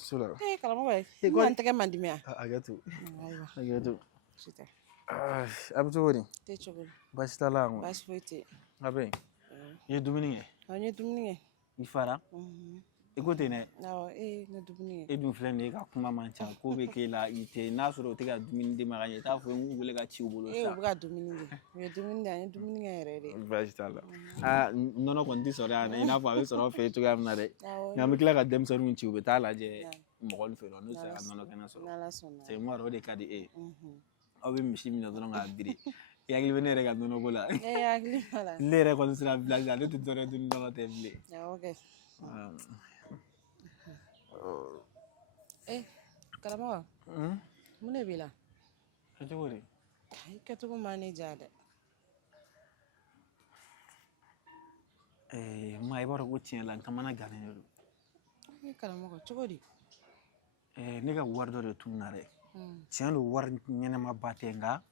sura. Karamɔgɔ ye. Ko an tɛgɛ man di mɛ. Hakɛto. Ayiwa. Hakɛto. Super. A bɛ cogo di? Tɛ cogo di? Baasi t'a la n ko. Baasi foyi tɛ. A bɛ yen. I ye dumuni kɛ? N ye dumuni kɛ. I fara? I ko ten dɛ. Awɔ, n ye dumuni kɛ. E dun filɛ nin ye e ka kuma man ca ko bɛ k'e la i tɛ n'a sɔrɔ o tɛ ka dumuni d'i ma ka ɲɛ i t'a fɔ n wele ka ci u bolo sa. U bɛ ka dumuni kɛ. U ye dumuni kɛ, an ye dumuni kɛ yɛrɛ de. Baasi t'a la. Nɔnɔ kɔni tɛ sɔrɔ yan i n'a fɔ a bɛ sɔrɔ an fɛ yen cogoya min na dɛ. Nka an bɛ tila ka denmisɛnninw ci u bɛ taa lajɛ mɔgɔ fɛ yen n'u sera ka nɔnɔ kɛnɛ sɔrɔ. C'est moi o de ka di e ye. Aw bɛ misi minɛ dɔrɔn k'a biri. I hakili bɛ ne yɛrɛ ka nɔnɔ ko la. Hakili b'a la. Ne yɛrɛ kɔni sera village la ne tɛ dɔrɔn dun nɔnɔ tɛ bilen. Awɔ kɛ. Karamɔgɔ. Mun de b'i la? Kɛcogo di? I kɛcogo man ne diya dɛ. Ma i b'a dɔn ko tiɲɛ la n kamana gannen de don. Karamɔgɔ cogo di? Ne ka wari dɔ de tununa dɛ. Tiɲɛ don wari ɲɛnɛmaba tɛ nka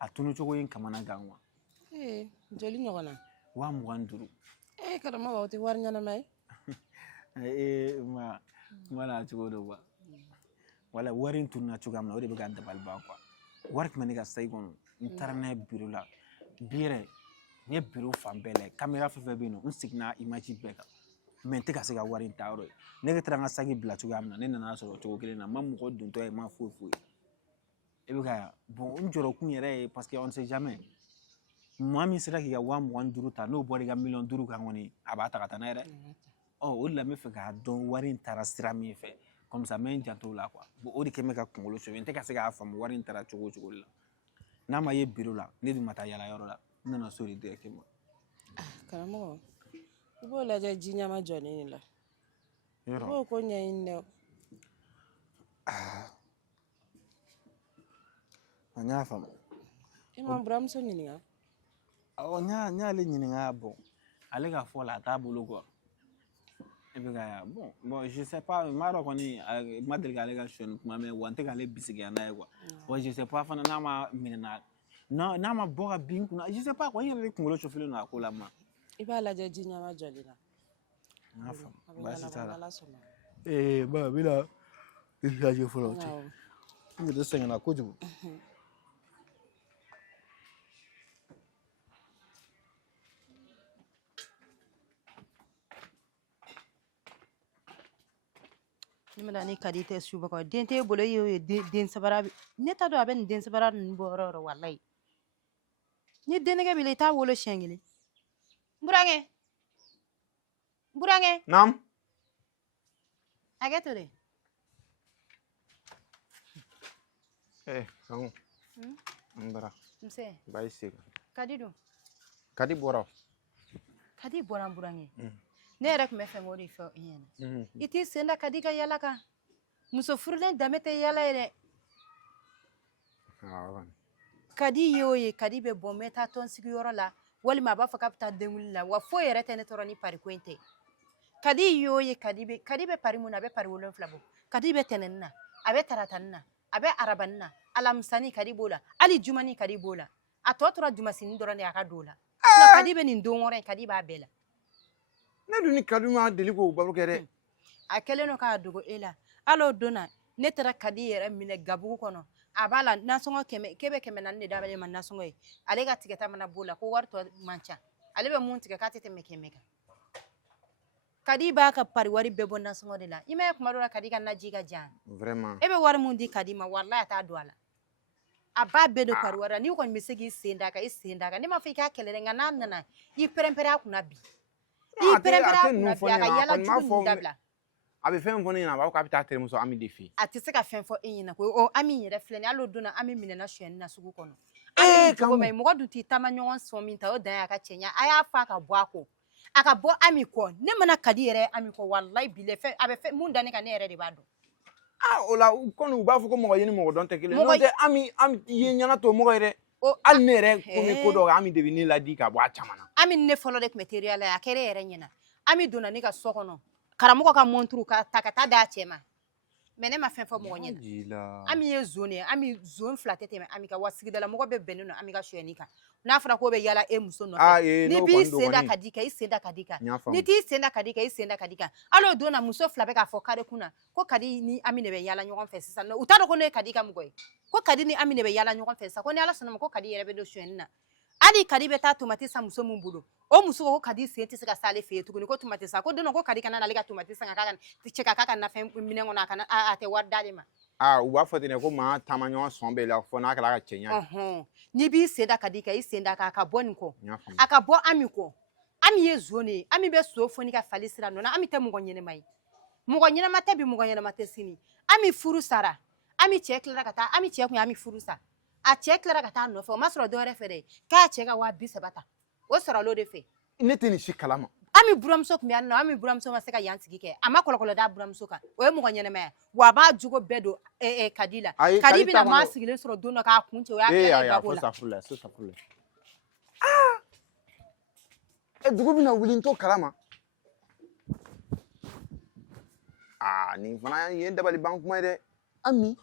a tunu cogo in kamana gan wa. Joli ɲɔgɔn na? 25,000. Karamɔgɔ o tɛ wari ɲɛnɛma ye? Ma kuma na cogo don wa. Wala wari in tununa cogoya min na o de bɛ ka dabali ban quoi. Wari tun bɛ ne ka sac kɔnɔ n taara n'a ye bureau la bi yɛrɛ n ye bureau fan bɛɛ lajɛ caméra fɛn fɛn bɛ yen nɔ n seginna image bɛɛ kan mais n tɛ ka se ka wari in ta yɔrɔ ye ne taara n ka sac bila cogoya min na ne nana sɔrɔ cogo kelen na n ma mɔgɔ dontɔ ye n ma foyi foyi e bɛ ka bon n jɔrɔkun yɛrɛ ye parce que on ne sait jamais maa min sera k'i ka 25,000 ta n'o bɔra i ka 1,5 kan kɔni a b'a ta ka taa n'a ye dɛ o de la n bɛ fɛ k'a dɔn wari in taara sira min fɛ comme ça n bɛ n janto o la quoi bon o de kɛ mɛ ka kunkolo sɛbɛn n tɛ ka se k'a faamu wari in taara cogo o cogo la n'a ma ye bureau la ne dun ma taa yala yɔrɔ la n nana so de directement. Karamɔgɔ i b'o lajɛ ji ɲama jɔlen de la i b'o ko ɲɛɲini dɛ. N y'a faamu. I ma buramuso ɲininka? Awɔ n y'ale ɲininka bon ale ka fɔ la a t'a bolo quoi. E bɛ ka bon je sais pas n m'a dɔn kɔni n ma deli k'ale ka sɔni kuma mɛn wa n tɛ k'ale bisigiya n'a ye quoi. Bon je sais pas fana n'a ma minɛ n'a ma bɔ ka bin n kunna je sais pas quoi n yɛrɛ de kunkolo sufɛlen don a ko la ma. I b'a lajɛ ji ɲama jɔlen la. N y'a faamu baasi t'a la. Ala sɔnna. Ba n bɛna i lajɛ fɔlɔ cɛ n yɛrɛ sɛgɛnna kojugu. Ni mana ni kadi tɛ suba kɔ den t'e bolo ye den sabara ne t'a dɔn a bɛ nin den sabara ninnu bɔ yɔrɔ yɔrɔ walayi ni denɛgɛ b'i la i t'a wolo siɲɛ kelen. Burankɛ. Naam. Hakɛ to dɛ. Kanku. N bara. Nse. Baasi se kan. Kadi dun? Kadi bɔra. Kadi bɔra n burankɛ. Ne yɛrɛ tun bɛ fɛ k'o de fɔ i ɲɛna. I t'i sen da Kadi ka yala kan. Muso furulen danbe tɛ yala ye dɛ. Kadi ye o ye Kadi bɛ bɔ n bɛ taa tɔnsigiyɔrɔ la walima a b'a fɔ k'a bɛ taa denguli la wa foyi yɛrɛ tɛ ne tɔɔrɔ ni pari ko in tɛ. Kadi ye o ye Kadi bɛ pari mun na a bɛ pari 7 bɔ. Kadi bɛ tɛnɛnni na a bɛ taratani na a bɛ arabanin na alamisani Kadi b'o la hali jumani Kadi b'o la a tɔ tora jumasini dɔrɔn de a ka don o la. Kadi bɛ nin don wɔɔrɔ in Kadi b'a bɛɛ la. Ne dun ni Kadi ma deli k'o baro kɛ dɛ. A kɛlen don k'a dogo e la hali o don na ne taara Kadi yɛrɛ minɛ gabugu kɔnɔ a b'a la nasɔngɔ k'e bɛ 400 de d'ale ma nasɔngɔ ye ale ka tigɛta mana b'o la ko wari tɔ man ca ale bɛ mun tigɛ k'a tɛ tɛmɛ 100 kan. Kadi b'a ka pari wari bɛɛ bɔ nasɔngɔ de la i m'a ye kuma dɔ la Kadi ka naji ka jan. Vraiment. E bɛ wari mun di Kadi ma walahi a t'a don a la a b'a bɛɛ don pari wari la n'i kɔni bɛ se k'i sen d'a kan i sen d'a kan ne m'a fɔ i k'a kɛlɛ dɛ nka n'a nana i pɛrɛn-pɛrɛn a kunna bi. I pɛrɛn-pɛrɛn a kunna bi a ka yala jugu ninnu dabila. A bɛ fɛn fɔ ne ɲɛna a b'a fɔ k'a bɛ taa terimuso Ami de fɛ yen. A tɛ se ka fɛn fɔ e ɲɛna ko Ami yɛrɛ filɛ nin ye hali o don na Ami minɛna sonyɛni na sugu kɔnɔ. Mɔgɔ dun t'i taama ɲɔgɔn sɔn min ta o dan y'a ka cɛɲa a y'a fɔ a ka bɔ a kɔ a ka bɔ Ami kɔ ne mana Kadi yɛrɛ Ami kɔ walayi bilahi a bɛ fɛn mun da ne kan ne yɛrɛ de b'a dɔn. O la kɔni u b'a fɔ ko mɔgɔ ye ni mɔgɔ dɔn tɛ kelen n'o tɛ Ami ye ɲɛna to mɔgɔ ye dɛ. Hali ne yɛrɛ ko bɛ ko dɔ Ami de bɛ ne ladi ka bɔ a caman na. Ami ne fɔlɔ de tun bɛ teriya la a kɛra e yɛrɛ ɲɛna Ami donna ne ka so kɔnɔ karamɔgɔ ka montre ka ta ka taa d'a cɛ ma mais ne ma fɛn fɔ mɔgɔ ɲɛna ami ye zone ye ami zone fila tɛ tɛmɛ ami ka wasigidala mɔgɔ bɛ bɛnnen don ami ka suyɛni kan n'a fɔra ko bɛ yala e muso nɔfɛ ni b'i senda ka di kan i senda ka di kan ni t'i senda ka di kan i senda ka di kan hali donna muso fila bɛ k'a fɔ kare kunna ko kadi ni ami de bɛ yala ɲɔgɔn fɛ sisan u t'a dɔn ko ne ye kadi ka mɔgɔ ye ko kadi ni ami de bɛ yala ɲɔgɔn fɛ sisan ko ni ala sɔnna ma ko kadi yɛrɛ bɛ don suyɛni na hali kadi bɛ taa tomati san muso min bolo o muso ko kadi sen tɛ se ka s'ale fɛ yen tuguni ko tomati san ko don ko kadi kana n'ale ka tomati san ka cɛ ka ka nafɛn minɛn kɔnɔ a tɛ wari d'ale ma u b'a fɔ ten ko maa taama ɲɔgɔn sɔn bɛɛ la fɔ n'a kɛra ka cɛ ɲa n'i b'i senda ka di kan i senda ka bɔ nin kɔ a ka bɔ ami kɔ ami ye zone ye ami bɛ so foni ka fali sira nɔ ami tɛ mɔgɔ ɲɛnɛma ye mɔgɔ ɲɛnɛma tɛ bi mɔgɔ ɲɛnɛma tɛ sini ami furu sara ami cɛ tilara ka taa ami cɛ kun ye ami furu sa a cɛ tilara ka taa nɔfɛ o ma sɔrɔ dɔwɛrɛ fɛ dɛ k'a cɛ ka 230 ta o sɔrɔ o de fɛ ne tɛ nin si kalama ami buramuso tun bɛ yan nɔ ami buramuso ma se ka yan sigi kɛ a ma kɔlɔkɔlɔ d'a buramuso kan o ye mɔgɔ ɲɛnɛmaya wa a b'a jogo bɛɛ don kadi la kadi bɛna maa sigilen sɔrɔ don dɔ k'a kun cɛ o y'a kɛlɛ bako la dugu bɛna wuli n t'o kalama nin fana ye dabali ban kuma ye dɛ ami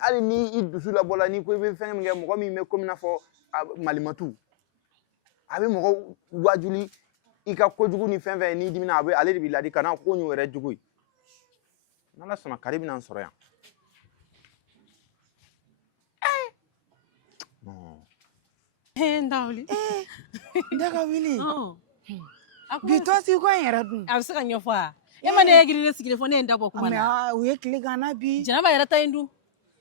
hali ni i dusu labɔla n'i ko i bɛ fɛn min kɛ mɔgɔ min bɛ komi n'a fɔ malimatu a bɛ mɔgɔ wajuli i ka kojugu ni fɛn fɛn n'i dimina ale de b'i ladi kana ko ɲɔ yɛrɛ jugu ye n'ala sɔnna kari bɛna n sɔrɔ yan Daga wili bi tɔnsi ko in yɛrɛ dun a bɛ se ka ɲɛfɔ a e ma ne ye girin sigi fɔ ne ye n dabɔ kuma na u ye tile ganna bi Jɛnɛba yɛrɛ ta in dun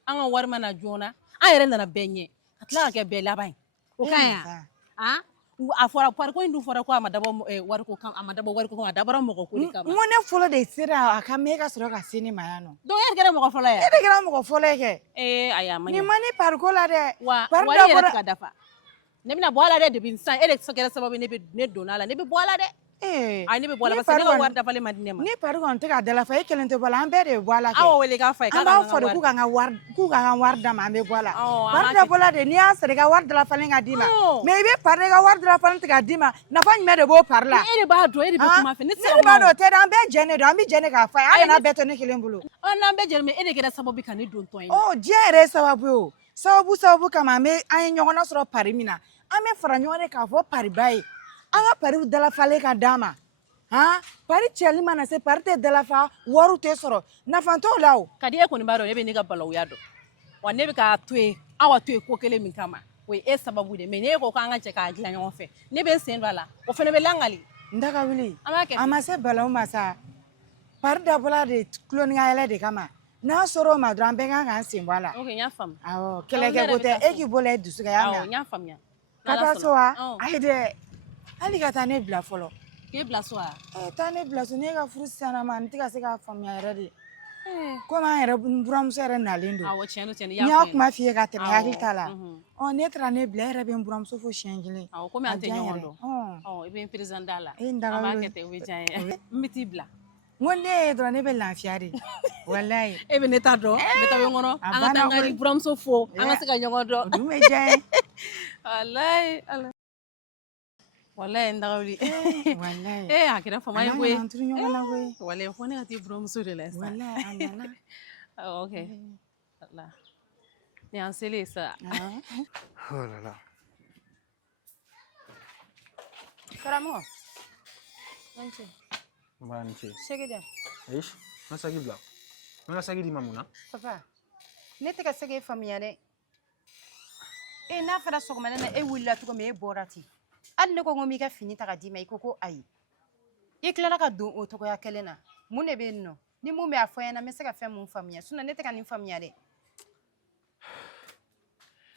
an ka wari mana joona an yɛrɛ nana bɛɛ ɲɛ ka tila ka kɛ bɛɛ laban ye o ka ɲi a fɔra pari ko in dun fɔra ko a ma dabɔ wariko kan a ma dabɔ wariko kan a dabɔra mɔgɔ ko de kama n ko ne fɔlɔ de sera a ka mɛ ka sɔrɔ ka se ne ma yan nɔ donc e kɛra mɔgɔ fɔlɔ ye e de kɛra mɔgɔ fɔlɔ ye kɛ ayi a ma ɲɛ nin ma ne pariko la dɛ wa wari yɛrɛ tɛ ka dafa ne bɛna bɔ a la dɛ depuis sisan e de kɛra sababu ne donna a la ne bɛ bɔ a la dɛ ayi ne bɛ bɔ a la parce que ne ka wari dafalen ma di ne ma ni pari kɔni tɛ ka dalafa e kelen tɛ bɔ a la an bɛɛ de bɛ bɔ a la kɛ aw wele k'a fa ye an b'a fɔ de k'u ka n ka wari d'a ma an bɛ bɔ a la pari dabɔla de n'i y'a sɔrɔ i ka wari dalafalen ka d'i ma mais i bɛ pari i ka wari dalafalen tɛ ka d'i ma nafa jumɛn de b'o pari la e de b'a dɔn e de bɛ kuma fɛ ne tɛ se ne b'a dɔn o tɛ dɛ an bɛɛ jɛn de don an bɛ jɛn de k'a fɔ a ye an kana bɛɛ to ne kelen bolo n'an bɛɛ jɛlen e de kɛra sababu ka ne don tɔn in na diɲɛ yɛrɛ ye sababu ye o sababu kama an ye ɲɔgɔnna sɔrɔ pari min na an bɛ fara ɲɔgɔn de k'a fɔ pariba ye an ka pariw dalafalen ka d'an ma pari cɛli mana se pari tɛ dalafa wariw tɛ sɔrɔ nafa t'o la o ka di e kɔni b'a dɔn e bɛ ne ka balawuya dɔn wa ne bɛ k'a to yen aw ka to yen ko kelen min kama o ye e sababu de mais ne ko k'an ka jɛ k'a dilan ɲɔgɔn fɛ ne bɛ n sen don a la o fana bɛ langali n daga wuli an b'a kɛ a ma se balawu ma sa pari dabɔla de tuloningayɛlɛ de kama n'a sɔrɔ o ma dɔrɔn an bɛɛ kan k'an sen bɔ a la ok n y'a faamu awɔ kɛlɛkɛ ko tɛ e k'i bolo ye dusu ka y'a mɛn n y'a faamuya ka taa so wa ayi dɛ hali ka taa ne bila fɔlɔ k'e bila so wa taa ne bila so ne ka furu sisan ma n tɛ ka se k'a faamuya yɛrɛ de komi an yɛrɛ buramuso yɛrɛ nalen don awɔ tiɲɛ don n y'a kuma f'i ye ka tɛmɛ hakili t'a la ne taara ne bila e yɛrɛ bɛ n buramuso fo siɲɛ kelen awɔ komi an tɛ ɲɔgɔn dɔn i bɛ n président da la n daga an b'a kɛ ten o bɛ diya n ye n bɛ t'i bila n ko ne ye dɔrɔn ne bɛ lafiya de walayi e bɛ ne ta dɔn ne ta bɛ n kɔnɔ an ka taa n ka buramuso fo an ka se ka ɲɔgɔn dɔn o dun bɛ diya n ye walayi walayi n daga wuli walayi a kɛra fama ye koyi an turu ɲɔgɔn na koyi walayi fo ne ka t'i buramuso de la sisan walayi a nana ok wala ni an selen sa oh là là karamɔgɔ Mbaa ni ce. segi dɛ Aish, n ka sagi bila. N ka sagi di ma mun na? papa ne tɛ ka se k'e faamuya dɛ n'a fɔra sɔgɔmada na e wulila cogo min e bɔra ten hali ne ko n ko m'i ka fini ta ka d'i ma i ko ko ayi i tilara ka don o tɔgɔya kelen na mun de bɛ yen nɔ ni mun bɛ a fɔ ɲɛna n bɛ se ka fɛn mun faamuya sinon ne tɛ ka nin faamuya dɛ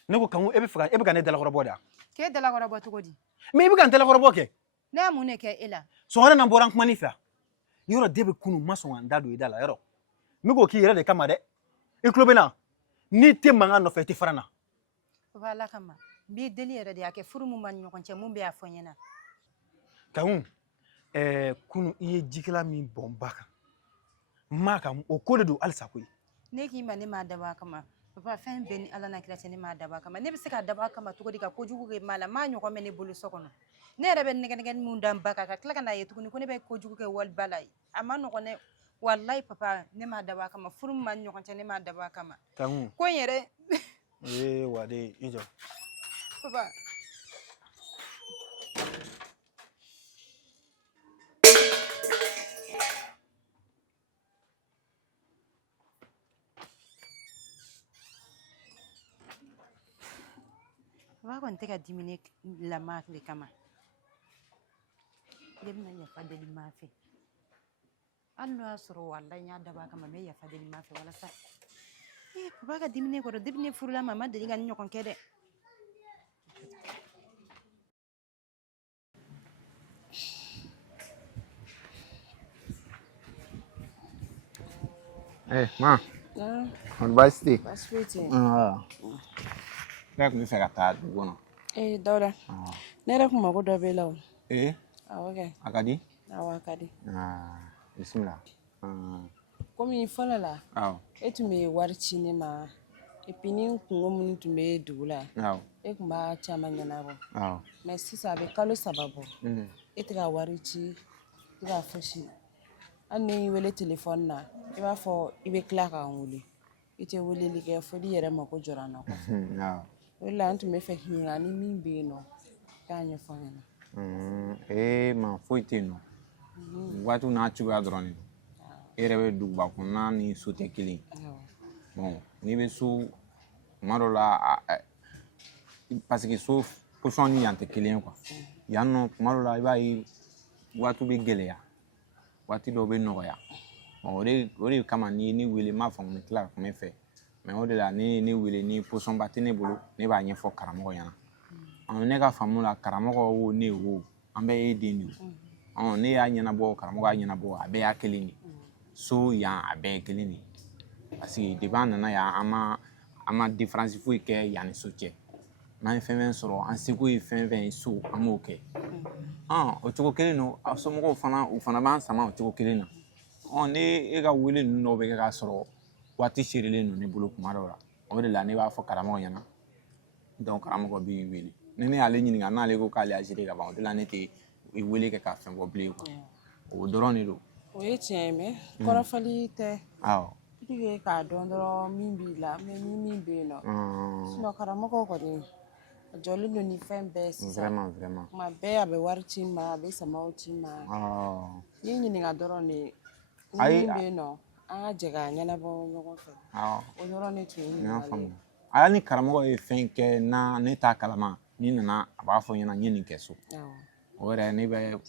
Ne ko kanku e bɛ ka ne dalakɔrɔbɔ da. k'e dalakɔrɔbɔ cogo di Mais i bɛ ka n dalakɔrɔbɔ kɛ. ne ye mun de kɛ e la Sɔgɔmada na n bɔra n kuma n'i fɛ. Yɔrɔ de bɛ kunu n ma sɔn ka n da don i da la yɔrɔ. N bɛ k'o k'i yɛrɛ de kama dɛ. I tulo bɛ na. N'i tɛ mankan nɔfɛ i tɛ fara n na. papa ala kama n b'i deli yɛrɛ de y'a kɛ furu mun b'a ni ɲɔgɔn cɛ mun bɛ a fɔ ɲɛna Kanku kunu i ye jikɛla min bɔn n ba kan. N m'a kan o ko de don halisa koyi. ne k'i ma ne m'a dabɔ a kama papa fɛn bɛɛ ni ala na kira cɛ ne m'a dabɔ a kama ne bɛ se k'a dabɔ a kama cogo di ka kojugu kɛ maa la maa ɲɔgɔn bɛ ne bolo so kɔnɔ ne yɛrɛ bɛ nɛgɛnɛgɛni mun da n ba kan ka tila ka n'a ye tuguni ko ne bɛ kojugu kɛ waliba la a ma nɔgɔn dɛ wallahi papa ne ma dabɔ a kama furu min b'an ni ɲɔgɔn cɛ ne ma dabɔ a kama Tangu. ko in yɛrɛ Wade, i jɔ. papa papa kɔni tɛ ka dimi ne lama le kama ne bɛna yafa deli ma fɛ hali n'o y'a sɔrɔ wallahi n y'a dabɔ a kama n bɛ yafa deli ma fɛ walasa papa ka dimi ne kɔrɔ depuis ne furula ma deli ka ni ɲɔgɔn kɛ dɛ Ma. On va rester. Ne kun bɛ fɛ ka taa dugu kɔnɔ. Dawuda ne yɛrɛ kun mako dɔ b'e la o. Awɔ kɛ. A ka di? Awɔ a ka di. Bisimila. Komi fɔlɔ la Awɔ. e tun bɛ wari ci ne ma et puis ni kungo minnu tun bɛ dugu la Awɔ. e tun b'a caman ɲɛnabɔ Awɔ. mais sisan a bɛ kalo 3 bɔ e tɛ ka wari ci i b'a fosi hali ni y'i wele telefɔni na i b'a fɔ i bɛ tila k'an wele i tɛ weleli kɛ fo n'i yɛrɛ mako jɔra n na Awɔ. o de la n tun bɛ fɛ k'i ɲininka ni min bɛ yen nɔ k'a ɲɛfɔ n ɲɛna. Ma foyi tɛ yen nɔ. Waatiw n'a cogoya dɔrɔn de don. E yɛrɛ bɛ duguba kɔnɔna ni so tɛ kelen ye. Bon n'i bɛ so tuma dɔ la parce que so position ni yan tɛ kelen ye quoi. Yan nɔ tuma dɔ la i b'a ye waatiw bɛ gɛlɛya waati dɔw bɛ nɔgɔya. O de kama n'i ye ne wele n m'a faamu n tila ka kuma i fɛ mais o de la ne ye ne wele ni position ba tɛ ne bolo ne b'a ɲɛfɔ karamɔgɔ ɲɛna. Ne ka faamu la karamɔgɔ o ne o an bɛɛ ye den de ye. Ne y'a ɲɛnabɔ karamɔgɔ y'a ɲɛnabɔ a bɛɛ y'a kelen de so yan a bɛɛ ye kelen de parce que depuis an nana yan an ma différence foyi kɛ yan ni so cɛ n'an ye fɛn fɛn sɔrɔ an seko ye fɛn fɛn ye so an b'o kɛ o cogo kelen don a somɔgɔw fana b'an sama o cogo kelen na ne e ka wele ninnu dɔw bɛ kɛ k'a sɔrɔ waati serilen don ne bolo kuma dɔw la o de la ne b'a fɔ karamɔgɔ ɲɛna donc karamɔgɔ b'i wele ni ne y'ale ɲininka n'ale ko k'ale y'a géré ka ban o de la ne tɛ wele kɛ ka fɛn fɔ bilen quoi o dɔrɔn de don. O ye tiɲɛ ye mais kɔrɔfɔli tɛ. Awɔ. Pour que k'a dɔn dɔrɔn min b'i la mais ni min bɛ yen nɔ. Sinon karamɔgɔ kɔni a jɔlen don ni fɛn bɛɛ sisan. Vraiment. Tuma bɛɛ a bɛ wari ci n ma a bɛ samaw ci n ma. N'i ɲininka dɔrɔn de ni min bɛ yen nɔ an ka jɛ k'a ɲɛnabɔ ɲɔgɔn fɛ. O dɔrɔn de tun ye ɲininkali ye. Hali ni karamɔgɔ ye fɛn kɛ ne t'a kalama n'i nana a b'a fɔ n ɲɛna n ye nin kɛ so. O yɛrɛ ne bɛ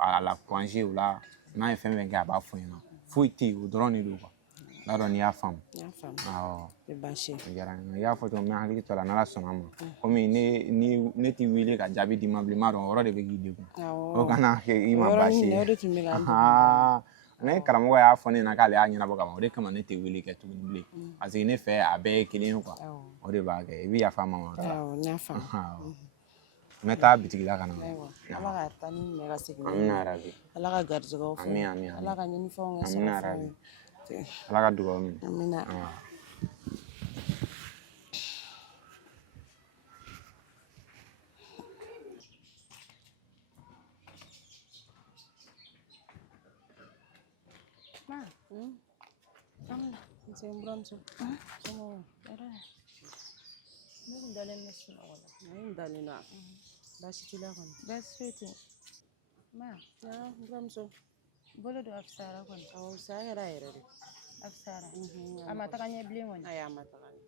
a la kuransé o la n'a ye fɛn fɛn kɛ a b'a fɔ n ɲɛna foyi tɛ yen o dɔrɔn de don quoi. N'a dɔn n'i y'a faamu. N y'a faamu. O tɛ baasi ye. O diyara n ye. I y'a fɔ cogo min n bɛ hakili to a la n'Ala sɔnna ma komi ne t'i wele ka jaabi d'i ma bilen n b'a dɔn o yɔrɔ de bɛ k'i degun. O kana kɛ i ma baasi ye. O de tun bɛ ka n degun. Ne karamɔgɔ y'a fɔ ne ɲɛna k'ale y'a ɲɛnabɔ ka ban o de kama ne tɛ wele kɛ tuguni bilen parce que ne fɛ a bɛɛ ye kelen ye quoi o de b'a kɛ i bɛ yafa n ma. N y'a faamu. N bɛ taa bitigi la ka na. Ala ka taa ni minɛ ka segin. Amina yarabi. Ala ka garijɛgɛw fɔ. Amin. Ala ka ɲinifɛnw kɛ sɔrɔ. Amina yarabi. Ala ka dugawu minɛ. Amina. Ma. N se n buramuso. Somɔgɔw. Ne kun dalen bɛ sunɔgɔ la. N dalen don. Baasi t'i la kɔni. Baasi foyi tɛ. Ma. N buramuso. Bolo don a fisayara kɔni. Awɔ fisaya kɛra yɛrɛ de. A fisayara. A ma taga ɲɛ bilen kɔni. Ayi a ma taga ɲɛ.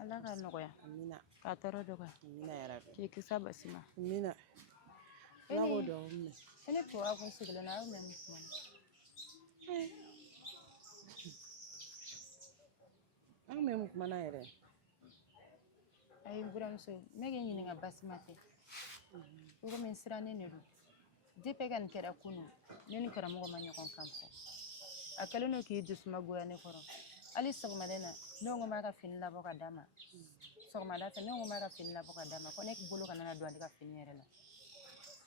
Ala ka nɔgɔya. Amina. K'a tɔɔrɔ dɔgɔya. Amina yarabi. K'i kisi a basi ma. Amina. Ala k'o dugawu minɛ. E ne tun kun sigilen na a y'o mɛn mun kuma na. An kun bɛ mun kuma na yɛrɛ. Ayi n buramuso ne k'i ɲininka basi ma tɛ. Komi n sirannen de don. Depuis ka nin kɛra kunun ne ni karamɔgɔ ma ɲɔgɔn kan fɔ. A kɛlen don k'i dusuma goya ne kɔrɔ. Hali sɔgɔmada in na ne ko n b'a ka fini labɔ ka d'a ma. Sɔgɔmada fɛ ne ko n b'a ka fini labɔ ka d'a ma ko ne bolo kana na don ale ka fini yɛrɛ la.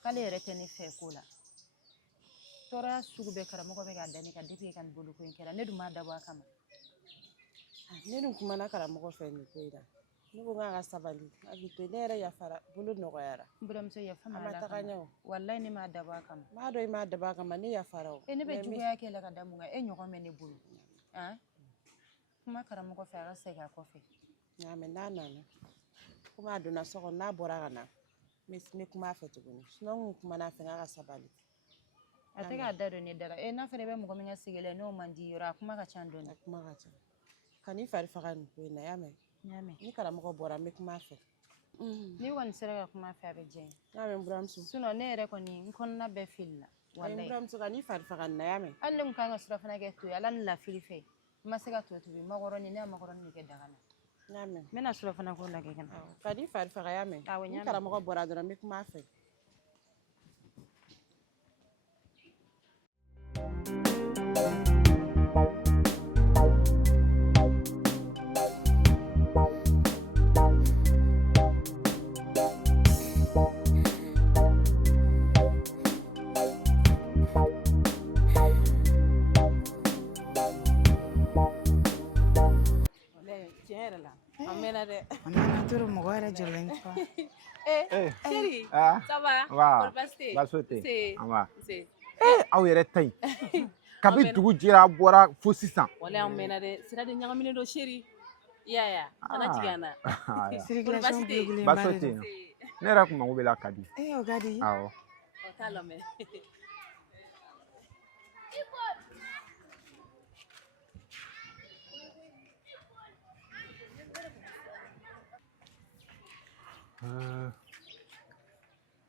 K'ale yɛrɛ tɛ ne fɛ ko la. Tɔɔrɔya sugu bɛɛ karamɔgɔ bɛ k'a da ne kan depuis ka nin bolo ko in kɛra ne dun m'a dabɔ a kama. Ne dun kumana karamɔgɔ fɛ nin ko in na. ne ko ŋa ka sabali hakili ne yɛrɛ yafara bolo nɔgɔyara n buramuso yafa ma a ma ala taga kama ɲɛ o wallahi ne m'a dabɔ a kama m'a dɔn i m'a dabɔ a kama ne yafara o ne bɛ Mais juguya kɛ la ka da mun kan e ɲɔgɔn bɛ ne bolo kuma karamɔgɔ fɛ a ka segin a kɔfɛ ɲa mɛ n'a nana komi a donna so kɔnɔ n'a bɔra ka na n bɛ kuma a fɛ tuguni sinon n kun kumana a fɛ n k'a ka sabali a tɛ k'a da don ne da la n'a fɔra i bɛ mɔgɔ min ka sigi la n'o man di yɔrɔ a kuma ka ca dɔɔni a kuma ka ca kan'i fari faga nin ko in na y'a mɛn y'a mɛn ni karamɔgɔ bɔra n bɛ kuma a fɛ n'i kɔni sera ka kuma a fɛ a bɛ diya n ye y'a mɛn n buramuso ne yɛrɛ kɔni n kɔnɔna bɛɛ fili la ayi n wallahi buramuso kan'i fari faga nin na y'a mɛn hali ne kun kan ka surafana kɛ to ye ala ni lafili fɛ n ma se ka to tobi makɔrɔni ne ye makɔrɔni de kɛ daga la y'a mɛn n bɛna surafana ko lagɛ ka na kan'i fari faga y'a mɛn awɔ ni ɲ'a mɛn karamɔgɔ bɔra dɔrɔn n bɛ kuma a fɛ tiɲɛ yɛrɛ la a mɛnna dɛ A nana to mɔgɔ yɛrɛ jɔlen fa. chéri Ah, ça va wa. kɔri baasi tɛ yen? Baasi tɛ. Nse. An ba. Nse. Aw yɛrɛ ta ɲi. Kabi dugu jɛra a bɔra fo sisan. walayi an mɛnna dɛ sira de ɲagaminen don chéri i y'a ye a kana jigin an na Circulation Baasi tɛ yen. bulongulen Baasi ba de tɛ don. yen. Ne yɛrɛ kun mago bɛ la ka di. O ka di. Awɔ. o t'a lamɛn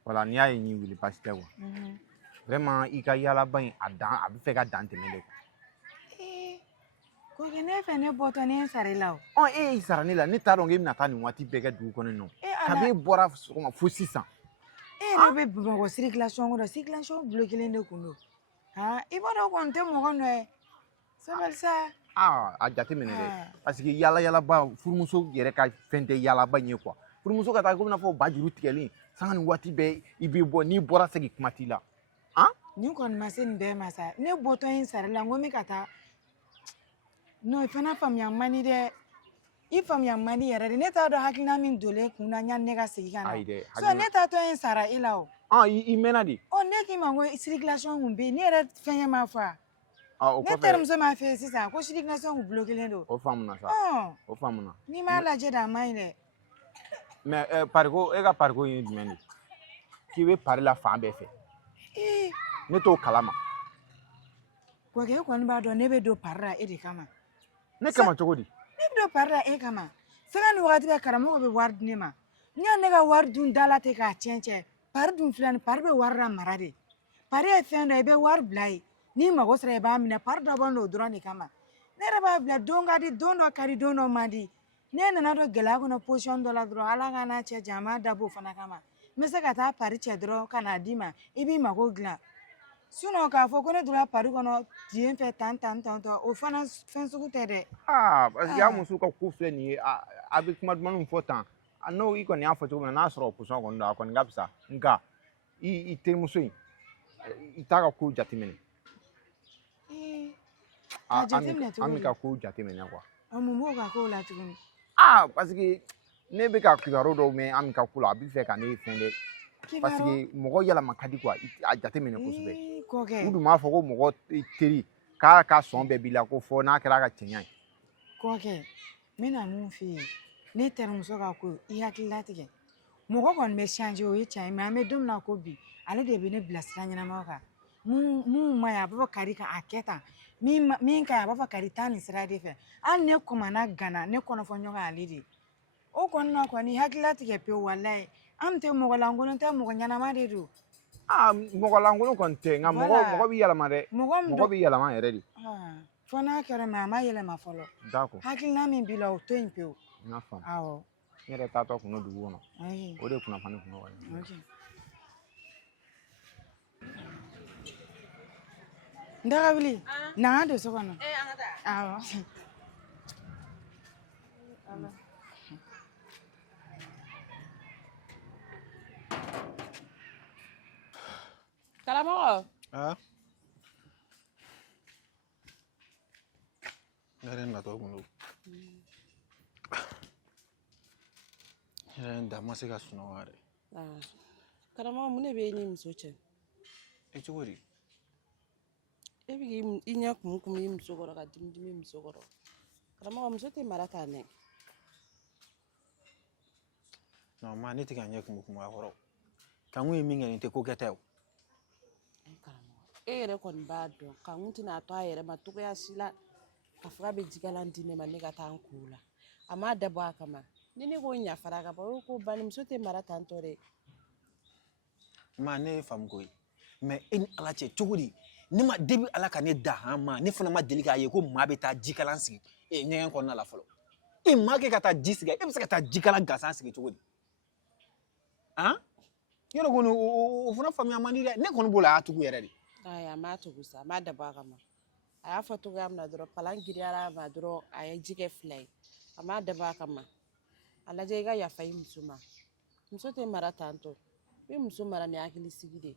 Voilà, n'i y'a ye n y'i wele baasi tɛ quoi. Vraiment i ka yaalaba in a bɛ fɛ ka dan tɛmɛ de Ko kɛ ne fɛ ne bɔtɔ ne sara i la o. quoi. E y'i sara ne la ne t'a dɔn k'e bɛna taa nin waati bɛɛ kɛ dugu kɔnɔ yen nɔ. Kabi e bɔra sɔgɔma fo sisan. E yɛrɛ bɛ Bamakɔ circulation kɔnɔ circulation bloqué de kun don. I b'a dɔn kɔni tɛ mɔgɔ nɔ ye. Sabali sa. A jateminɛ dɛ parce que yaalaba furumuso yɛrɛ ka fɛn tɛ yaalaba in ye quoi. Furumuso ka taa ko i n'a fɔ ba juru tigɛlen sanga ni waati bɛɛ i bɛ bɔ n'i bɔra segin kuma t'i la. Nin kɔni ma se nin bɛɛ ma sa ne bɔtɔ in sara la n ko n bɛ ka taa non i fana faamuya man di dɛ i faamuya man di yɛrɛ de ne t'a dɔn hakilina min donlen kun na yanni ne ka segin ka na Ayi dɛ. so ne taatɔ in sara i la o I mɛnna de. ne k'i ma ko circulation kun bɛ yen ne yɛrɛ fɛnkɛ ma fɔ O ne kɔfɛ terimuso m'a fɛ yen sisan ko circulation kun bloqué don o faamuna sa. O faamuna. n'i m'a lajɛ de a man ɲi dɛ Mais pariko e ka pariko ye jumɛn de? K'i bɛ pari la fan bɛɛ fɛ. Ne t'o kalama. ko kɛ e kɔni b'a dɔn ne bɛ don pari la e de kama Ne kama cogo di? ne bɛ don pari la e kama sanga ni wagati bɛɛ karamɔgɔ bɛ wari di ne ma n'i y'a ne ka wari dun da la ten k'a tiɲɛ tiɲɛ pari dun filɛ nin pari bɛ wari la mara de pari ye fɛn dɔ ye i bɛ wari bila yen n'i mago sera i b'a minɛ pari dɔ bɔ n'o dɔrɔn de kama ne yɛrɛ b'a bila don ka di don dɔ ka di don dɔ man di ne nana dɔn gɛlɛya kɔnɔ position dɔ la dɔrɔn ala ka n'a cɛ jan a m'a dabɔ o fana kama n bɛ se ka taa pari cɛ dɔrɔn ka n'a d'i ma i b'i mago dilan k'a fɔ ko ne donna pari kɔnɔ yen fɛ tan tɔ o fana fɛn sugu tɛ dɛ Parce que a muso ka ko filɛ nin ye a bɛ kuma dumanw fɔ tan. N'o i kɔni y'a fɔ cogo min na n'a sɔrɔ o position kɔni don a kɔni ka fisa nka i terimuso in i t'a ka ko jateminɛ. ka jateminɛ cogo An bɛ di ka ko jateminɛ quoi. mun b'o ka kow la tuguni Parce que ne bɛ ka kibaru dɔw mɛn an bɛ ka ko la a bɛ fɛ ka ne fɛn dɛ. Parce que mɔgɔ yɛlɛma ka di quoi a jateminɛ kosɛbɛ. kɔkɛ U dun b'a fɔ ko mɔgɔ teri k'a ka sɔn bɛɛ b'i la ko fɔ n'a kɛra a ka cɛɲa ye. kɔkɛ n bɛna mun f'i ye ne terimuso ka ko i hakili latigɛ mɔgɔ kɔni bɛ changer o ye tiɲɛ ye mais an bɛ don min na ko bi ale de bɛ ne bila sira ɲɛnamaw kan mun ma ɲi a b'a fɔ kari ka a kɛ tan min ka ɲi a b'a fɔ kari taa nin sira de fɛ hali ne kɔmana gana ne kɔnɔfɔɲɔgɔn ale de o kɔni na kɔni hakili latigɛ pewu walayi an tɛ mɔgɔ lankolon tɛ mɔgɔ ɲɛnama de don Mɔgɔ lankolon kɔni tɛ nka mɔgɔ bɛ yɛlɛma dɛ. Mɔgɔ bɛ yɛlɛma yɛrɛ de. fɔ n'a kɛra mais a ma yɛlɛma fɔlɔ D'accord. hakilina min b'i la o to yen pewu N y'a faamu. awɔ N yɛrɛ taatɔ kun do dugu kɔnɔ. ayi O de kunna ne kunna kɔni. ok n daga wuli na an ka don so kɔnɔ an ka taa awɔ karamɔgɔ Ne yɛrɛ natɔ kun do Nka ma se ka sunɔgɔ yɛrɛ. Karamɔgɔ mun de bɛ e ni muso cɛ? E cogo di? E bɛ k'i ɲɛ kumu i muso kɔrɔ ka dimi dimi muso kɔrɔ. Karamɔgɔ muso tɛ mara k'a nɛ. Non ma ne tɛ ka ɲɛ kumu a kɔrɔ. Kankun ye min kɛ nin tɛ ko kɛta o. E yɛrɛ kɔni b'a dɔn kankun tɛna to a yɛrɛ ma togoya si la k'a fɔ k'a bɛ jikalan di ne ma ne ka taa n ko la. A m'a dabɔ a kama. Ni ne ko ɲafara ka ban o ko bani muso tɛ mara tantɔ dɛ. Ma ne ye faamu ko ye. Mais e ni Ala cɛ cogo di? Ne ma depuis Ala ka ne da han ma ne fana ma deli k'a ye ko maa bɛ taa jikalan sigi ɲɛgɛn kɔnɔna la fɔlɔ. E maa kɛ ka taa ji sigi e bɛ se ka taa jikalan gansan sigi cogo di? Han? Yɔrɔ kɔni o fana faamuya man di dɛ. Ne kɔni bolo a y'a tugu yɛrɛ de. Ayi a m'a tugu sa a m'a dabɔ a kama. A y'a fɔ togoya min na dɔrɔn palan giriyara a ma dɔrɔn a ye ji kɛ 2 ye. A m'a dabɔ a kama. A lajɛ i ka yafa i muso ma. Muso tɛ mara tantɔ. I bɛ muso mara ni hakili sigi de.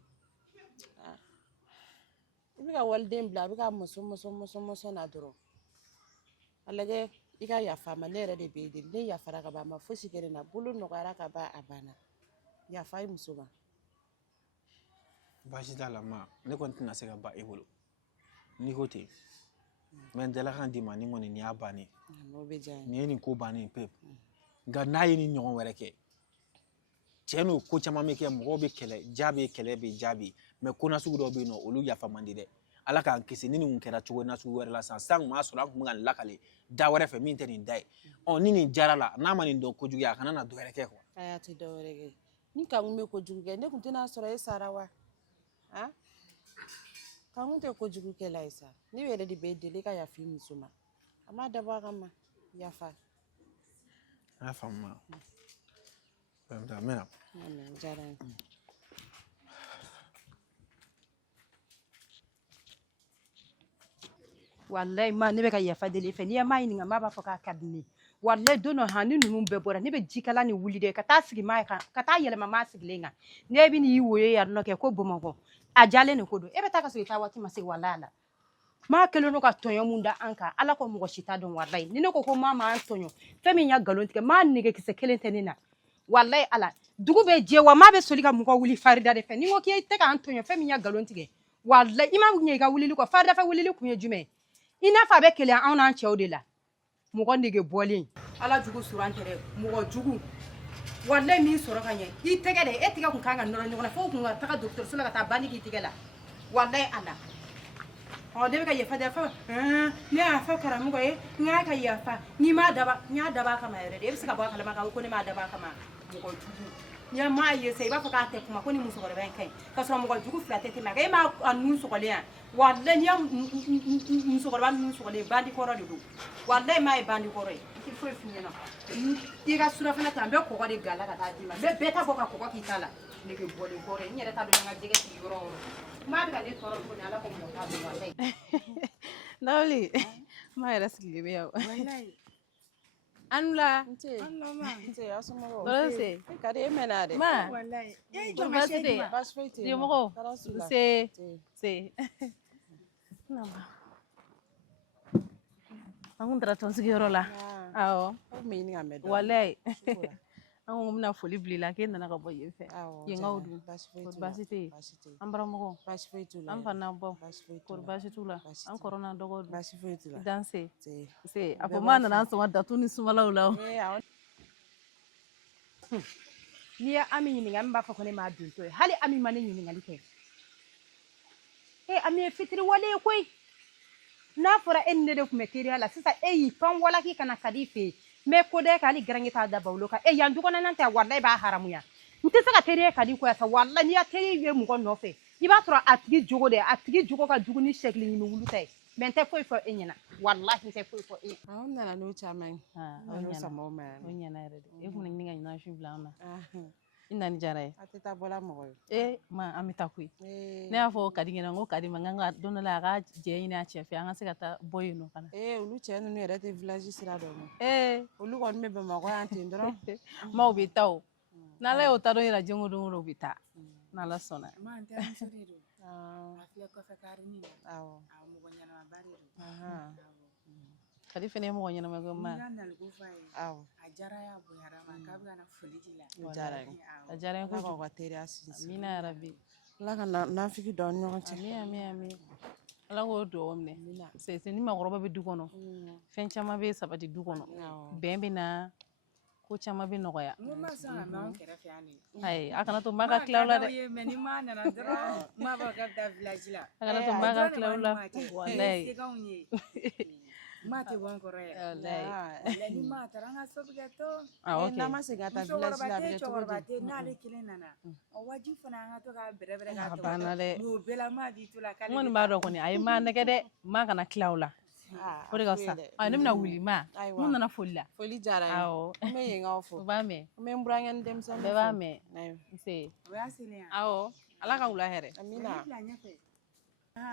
I bɛ ka waliden bila a bɛ ka mɔsɔn na dɔrɔn. A lajɛ i ka yafa ma ne yɛrɛ de b'e deli ne yafara ka ban a ma fosi kɛ ne na bolo nɔgɔyara ka ban a banna. Yafa i muso ma. Baasi t'a la ma ne kɔni tɛna se ka ban e bolo. N'i ko ten. Mais n dalakan d'i ma ni kɔni nin y'a bannen. N'o bɛ diya n ye. Nin ye nin ko bannen pepu. Nka n'a ye nin ɲɔgɔn wɛrɛ kɛ. Tiɲɛ n'o ko caman bɛ kɛ mɔgɔw bɛ kɛlɛ ja bɛ kɛlɛ bɛ ja bɛ mais ko nasugu dɔw bɛ yen nɔ olu yafa man di dɛ. Ala k'an kisi ni nin kɛra cogo nasugu wɛrɛ la san kun b'a sɔrɔ an kun bɛ ka nin lakale da wɛrɛ fɛ min tɛ nin da ye. Ni nin jara la n'a ma nin dɔn kojugu ye a kana na dɔ wɛrɛ kɛ quoi. Aya tɛ dɔ wɛrɛ kɛ. Ni kankun bɛ kojugu kɛ ne kun tɛna sɔrɔ e sara wa? Kankun tɛ kojugu kɛla ye sa. Ne yɛrɛ de b'e deli ka yafa i muso ma. A m'a dabɔ a kama. Yafa. N y'a faamu ma. N bɛ na. O diyara n ye. Wallahi ma ne bɛ ka yafa deli fɛ n'i ye maa ɲininka maa b'a fɔ k'a ka di ne ye. Wallahi don dɔ han ni ninnu bɛɛ bɔra ne bɛ jikalan ni wuli dɛ ka taa sigi maa kan ka taa yɛlɛma maa sigilen kan. Ne bɛ n'i woyo yan nɔ kɛ ko Bamakɔ a jalen de ko don e bɛ taa ka sɔrɔ i taa waati ma se wallahi a la. Maa kɛlen don ka tɔɲɔ mun da an kan Ala ko mɔgɔ si t'a dɔn wallahi ni ne ko ko maa m'an tɔɲɔ fɛn min y'a nkalon tigɛ maa nɛgɛkisɛ kelen tɛ ne na wallahi Ala dugu bɛ jɛ wa maa bɛ soli ka mɔgɔ wuli farida de fɛ ni n ko k'i tɛ k'an tɔɲɔ fɛn min y'a nkalon tigɛ wallahi i ma ɲɛ i ka wulili kɔ farida fɛ wulili kun ye jumɛn i n'a fɔ a bɛ kɛlɛ anw n'an cɛw de la mɔgɔ nege bɔlen Ala jugu suran tɛ dɛ mɔgɔ jugu wallahi min sɔrɔ ka ɲɛ i tɛgɛ de e tɛgɛ kun kan ka nɔrɔ ɲɔgɔn na fo kun ka taga dɔgɔtɔrɔso la ka taa bandi k'i tɛgɛ la wallahi Ala ne bɛ ka yafa de fɔ ne y'a fɔ karamɔgɔ ye n k'a ka yafa n'i m'a daba n y'a daba a kama yɛrɛ de e bɛ se ka bɔ a kalama kan ko ne m'a daba a kama mɔgɔ jugu n'i m'a ye sa i b'a fɔ k'a tɛ kuma ko ni musokɔrɔba in ka ɲi ka sɔrɔ mɔgɔ jugu 2 tɛ tɛmɛ a kan e m'a a nun sɔgɔlen yan wallahi n'i y'a musokɔrɔba nun sɔgɔlen bandi kɔrɔ de don wallahi m'a ye bandi kɔrɔ ye i tɛ foyi f'i ɲɛna i ka surafana ta n bɛ kɔgɔ de gala ka taa d'i ma n bɛ bɛɛ ta bɔ ka kɔgɔ k'i ta la nege bɔlen kɔrɔ ye n yɛrɛ t'a dɔn n ka jɛgɛ sigi yɔrɔ o yɔrɔ maa bɛ ka ne tɔɔrɔ tuguni Ala ko mɔgɔ t'a dɔn wallahi Lawli ma yɛrɛ sigilen bɛ yan. Wallahi. Anula. Nse a somɔgɔw. Dɔrɔn se. Ka di e mɛnna dɛ. Ma. Wallahi. Kɔri baasi tɛ yen? Baasi foyi tɛ yen nɔ. Dimɔgɔw. Tɔɔrɔ s'u la. Se. An kun taara tɔnsigiyɔrɔ la. Awɔ. Aw bɛ ɲini ka mɛn dɔɔnin. Wallahi. An ko bɛna foli bila i la k'e nana ka bɔ yen fɛ. Yenkaw dun. Kɔri baasi tɛ yen? An baramɔgɔw. Baasi foyi t'u la. An fana bɔ. Baasi foyi t'u Kɔri la. baasi t'u la. An kɔrɔ n'a dɔgɔ dun. Baasi foyi t'u la. Danse. Se. A fɔ maa nana an sɔn datu ni sumalaw la. n'i ye Ami ɲininka min b'a fɔ ko ne m'a dontɔ ye hali Ami ma ne ɲininkali kɛ Ami ye fitiri wale ye koyi n'a fɔra e ni ne de tun bɛ teriya la sisan e y'i pan walaki ka na ka di fɛ yen n bɛ ko da kan hali garange t'a da bawolo kan yan dukɔnɔna tɛ wallahi b'a haramuya n tɛ se ka teriya ka di ko sa wallahi n'i ya teri ye mɔgɔ nɔfɛ i b'a sɔrɔ a tigi jogo de a tigi jogo ka jugu ni sɛkili ɲimi wulu ta ye mais n tɛ foyi fɔ e ɲɛna wallahi n tɛ foyi fɔ e ɲɛna. N nana n'o caman ye. O ɲɛna yɛrɛ de e kun ɲini ka ɲinan su bila an na i nani jara ye. A tɛ taa bɔla mɔgɔ ye. Ma an bɛ taa koyi ne y'a fɔ ka di ɲɛna n ko ka di ma n ka don dɔ la a ka jɛ ɲini a cɛ fɛ an ka se ka taa bɔ yen nɔ ka na. Olu cɛ ninnu yɛrɛ tɛ village sira dɔn olu kɔni bɛ Bamakɔ yan ten dɔrɔn. Maaw bɛ taa o n'Ala y'o ta dɔn yɛrɛ diɲɛ o don o don u bɛ taa n'Ala sɔnna. Maa n terimuso de don. A filɛ kɔfɛ karini na. Awɔ. Mɔgɔ ɲɛnamaba de don. Kadi fɛnɛ ye mɔgɔ ɲɛnama ko ma. N ka naliku f'a ye. Awɔ. A diyara y'a bonyara ma k'a bɛ ka na foli k'i la. O diyara n ye. A diyara n ye Ala kojugu. k'aw ka teriya sinsin. Amina yarabi. Ala ka nafigi don aw ni ɲɔgɔn cɛ. Ami. Ala k'o duwawu minɛ. Amina. C'est ni makɔrɔba bɛ du kɔnɔ. Fɛn caman bɛ sabati du kɔnɔ. Bɛn bɛ na, ko caman bɛ nɔgɔya. N ko n ma sɔn ka mɛn anw kɛrɛfɛ yan de. Ayi, a kana to maa ka tila aw la dɛ. Mais ni maa nana dɔrɔn n b'a fɔ k'a bɛ taa village la. A kana to maa ka tila aw la. Walayi. Se k'anw ye. Maa tɛ bɔ n kɔrɔ yɛrɛ. Walayi. Ni maa taara an ka so bɛ kɛ to. N'a ma segin ka taa village la a bɛ kɛ cogo Cɛkɔrɔba di? tɛ n'ale kelen nana. O wajibi fana an ka to k'a bɛrɛbɛrɛ k'a A tɔgɔ banna dɛ. Mais o bɛɛ la maa b'i to la k'ale N kɔni bɛ b'a dɔn kɔni a ye maa nɛgɛ dɛ. Maa kana tila aw la. O de ka fisa. Ne bɛna wuli maa. Ayiwa. Mun nana foli la. Foli diyara n ye. Awɔ. N bɛ yen k'aw fo. U b'a mɛn. N bɛ n burankɛ ni denmisɛnninw Bɛɛ b'a mɛn. Ayiwa. Nse. O y'a selen yan. Awɔ. Ala ka wula hɛrɛ. Amina. Bila ɲɛfɛ.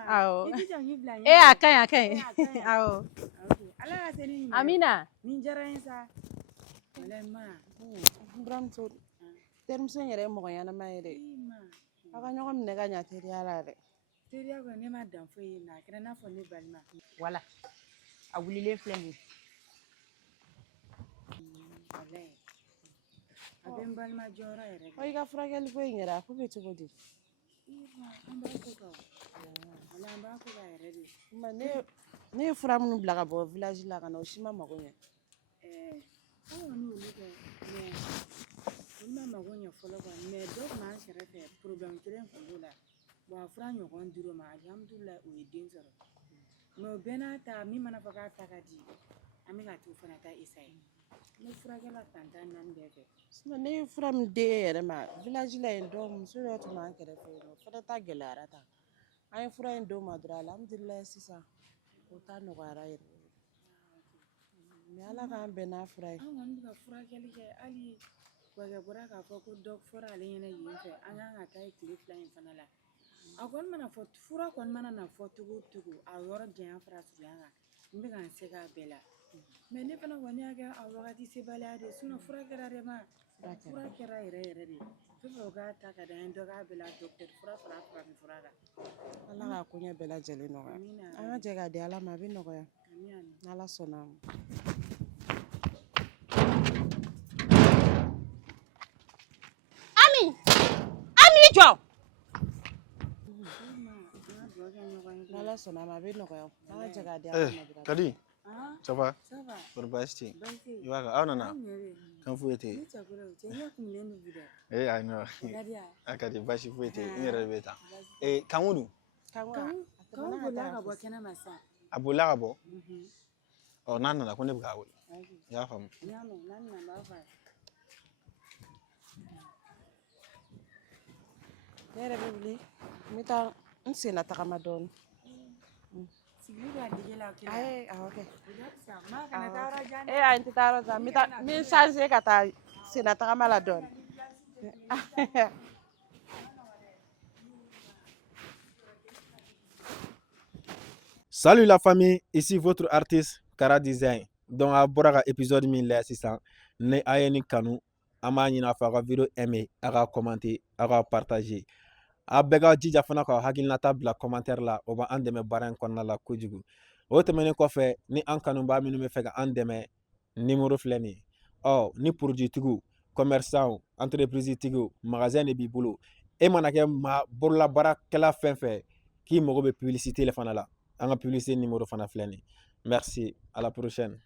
Awɔ. I jija k'i bila ɲɛfɛ. A ka ɲi a ka ɲi. Awɔ. Ok. Ala ka se ni ɲuman ye. Amina. Nin diyara n ye sa. Walayi maa. N buramuso terimuso in yɛrɛ ye mɔgɔ ɲɛnama ye dɛ. Aw ka ɲɔgɔn minɛ ka ɲɛ teriya la dɛ. Teriya kɔni ne ma dan foyi ye a kɛra i n'a fɔ ne balima. Wala. A wulilen filɛ nin ye. Walayi. A bɛ n balima jɔyɔrɔ yɛrɛ de. I ka furakɛli ko in yɛrɛ a ko bɛ cogo di? An b'a ko kan. Wala an b'a ko kan yɛrɛ de. Ne ye fura minnu bila ka bɔ village la ka na o si ma mago ɲɛ. An kɔni y'olu kɛ mais olu ma mago ɲɛ fɔlɔ kɔni mais dɔ tun b'an kɛrɛfɛ problème kelen tun b'o la bon a fura ɲɔgɔn dir'o ma alhamdulilayi o ye den sɔrɔ mais o bɛɛ n'a ta min mana fɔ k'a ta ka di an bɛ ka t'o fana ta essayer ne furakɛla tantan naani bɛɛ fɛ. Ne ye fura min di e yɛrɛ ma village la yen dɔ muso dɔ tun b'an kɛrɛfɛ yen nɔ o fana ta gɛlɛyara tan an ye fura in d'o ma dɔrɔn alhamdulilayi sisan o ta nɔgɔyara yɛrɛ mais ala k'an bɛn n'a fura ye. An kɔni bɛ ka furakɛli kɛ hali wakɛ bɔra k'a fɔ ko dɔ fɔra ale ɲɛna yen fɛ an kan ka taa ye tile 2 in fana la a kɔni mana fɔ fura kɔni mana na fɔ cogo o cogo a yɔrɔ janya fara surunya kan n bɛ ka n se k'a bɛɛ la mais ne fana kɔni y'a kɛ a wagati sebaliya de sinon fura kɛra de ma fura kɛra yɛrɛ yɛrɛ de fɛn fɛn o k'a ta ka d'an ye dɔ k'a bɛɛ la docteur fura fara farafin fura kan. Ala k'a ko ɲɛ bɛɛ lajɛlen nɔgɔya an ka jɛ k'a di ala ma a bɛ nɔgɔya n'ala sɔnna a ma. Ami jɔ. n'ala sɔnna a ma a bɛ nɔgɔya an ka jɛ k'a di ala ma dɔrɔn. Kadi, ça va? Ça va. Kɔri baasi tɛ yen? Baasi tɛ yen. I b'a kan aw nana? An yɛrɛ. Kan foyi tɛ yen. Ni cɛkɔrɔba cɛ ɲɛ kumulen don bi dɛ. Ayi nɔ. Ka di yan. A ka di baasi foyi tɛ yen n yɛrɛ de bɛ tan. Kanku dun? Kanku bolila ka bɔ kɛnɛma sisan. A bolila ka bɔ? Ɔ n'a nana ko ne bɛ k'a wele. I y'a faamu. N y'a mɛn n'a nana n b'a fɔ a ye. Ne yɛrɛ bɛ wuli n bɛ taa n senna tagama dɔɔnin. Sigili b'a dege la o kɛ. Ayi awɔ kɛ. O ka fisa maa kana taa yɔrɔ jan dɛ. Ayi n tɛ taa yɔrɔ jan n bɛ changer ka taa senna tagama la dɔɔnin. Salut la famille, ici votre artiste Kara Design. Donc a bɔra ka épisode min lajɛ sisan ni a ye ni kanu an b'a ɲini a fɛ a ka video aimer a ka commenter a ka partager a bɛɛ ka jija fana ka hakilinata bila commentaire la o b'an dɛmɛ baara in kɔnɔna la kojugu o tɛmɛnen kɔfɛ ni an kanubaa minnu bɛ fɛ ka an dɛmɛ numéro filɛ nin ye ni produit tigiw commerçant entreprise tigiw magasin de b'i bolo e mana kɛ bololabaarakɛla fɛn fɛn k'i mago bɛ publicité le fana la an ka publicité numéro fana filɛ nin merci à la prochaine.